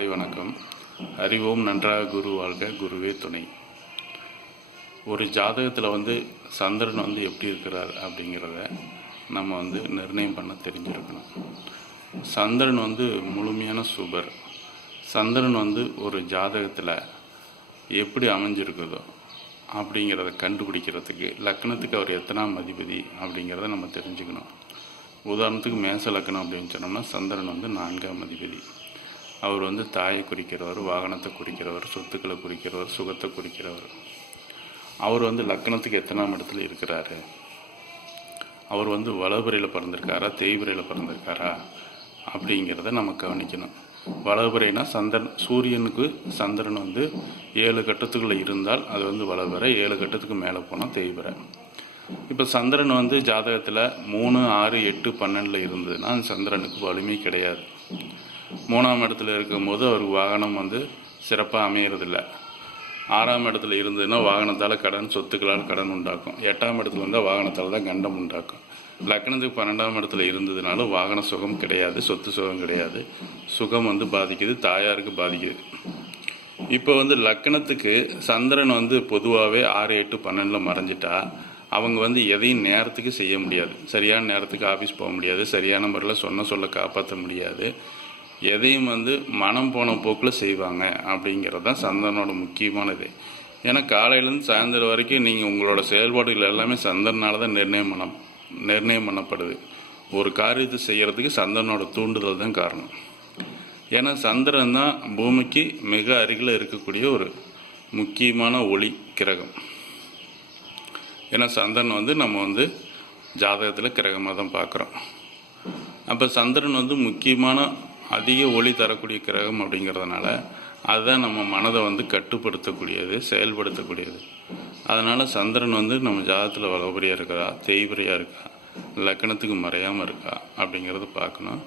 காலை வணக்கம். அறிவோம் நன்றாக குரு வாழ்க, குருவே துணை. ஒரு ஜாதகத்தில் சந்திரன் எப்படி இருக்கிறார் அப்படிங்கிறத நம்ம நிர்ணயம் பண்ண தெரிஞ்சிருக்கணும். சந்திரன் முழுமையான சுபர். சந்திரன் ஒரு ஜாதகத்தில் எப்படி அமைஞ்சிருக்குதோ அப்படிங்கிறத கண்டுபிடிக்கிறதுக்கு லக்னத்துக்கு அவர் எத்தனாம் அதிபதி அப்படிங்கிறத நம்ம தெரிஞ்சுக்கணும். உதாரணத்துக்கு மேச லக்னம் அப்படின்னு சொன்னோம்னா சந்திரன் 4ஆம் அதிபதி. அவர் தாயை குறிக்கிறவர், வாகனத்தை குறிக்கிறவர், சொத்துக்களை குறிக்கிறவர், சுகத்தை குறிக்கிறவர். அவர் லக்னத்துக்கு எத்தனாம் இடத்துல இருக்கிறாரு, அவர் வளபிறையில் பிறந்திருக்காரா தேய்பிறையில் பிறந்திருக்காரா அப்படிங்கிறத நம்ம கவனிக்கணும். வளபிறைனா சூரியனுக்கு சந்திரன் 7 கட்டத்துக்குள்ளே இருந்தால் அது வளபிறை, 7 கட்டத்துக்கு மேலே போனால் தேய்பிறை. இப்போ சந்திரன் ஜாதகத்தில் 3, 6, 8, 12 இருந்ததுன்னா அந்த சந்திரனுக்கு வலிமை கிடையாது. 3ஆம் இடத்துல இருக்கும்போது அவருக்கு வாகனம் சிறப்பாக அமையறதில்லை. 6ஆம் இடத்துல இருந்ததுன்னா வாகனத்தால் கடன், சொத்துக்களால் கடன் உண்டாக்கும். 8ஆம் இடத்துல இருந்தால் வாகனத்தால் தான் கண்டம் உண்டாக்கும். லக்னத்துக்கு 12ஆம் இடத்துல இருந்ததுனால வாகன சுகம் கிடையாது, சொத்து சுகம் கிடையாது. சுகம் பாதிக்குது, தாயாருக்கு பாதிக்குது. இப்போ லக்னத்துக்கு சந்திரன் பொதுவாகவே 6, 8, 12 மறைஞ்சிட்டா அவங்க எதையும் நேரத்துக்கு செய்ய முடியாது. சரியான நேரத்துக்கு ஆஃபீஸ் போக முடியாது, சரியான முறையில் சொல்ல காப்பாற்ற முடியாது. எதையும் மனம் போன போக்கில் செய்வாங்க. அப்படிங்கிறது தான் சந்திரனோட முக்கியமான இது. ஏன்னா காலையிலேருந்து சாயந்தரம் வரைக்கும் நீங்கள் உங்களோட செயல்பாடுகள் எல்லாமே சந்திரனால் தான் நிர்ணயம் பண்ணப்படுது. ஒரு காரியத்தை செய்கிறதுக்கு சந்திரனோட தூண்டுதல் தான் காரணம். ஏன்னா சந்திரன் தான் பூமிக்கு மிக அருகில் இருக்கக்கூடிய ஒரு முக்கியமான ஒளி கிரகம். ஏன்னா சந்திரன் நம்ம ஜாதகத்தில் கிரகமாக தான் பார்க்குறோம். அப்போ சந்திரன் முக்கியமான அதிக ஒளி தரக்கூடிய கிரகம் அப்படிங்கிறதுனால அதுதான் நம்ம மனதை கட்டுப்படுத்தக்கூடியது, செயல்படுத்தக்கூடியது. அதனால் சந்திரன் நம்ம ஜாதகத்தில் வளபரியாக இருக்கா தேய்பிரையாக இருக்கா, லக்னத்துக்கு மறையாமல் இருக்கா அப்படிங்கிறத பார்க்கணும்.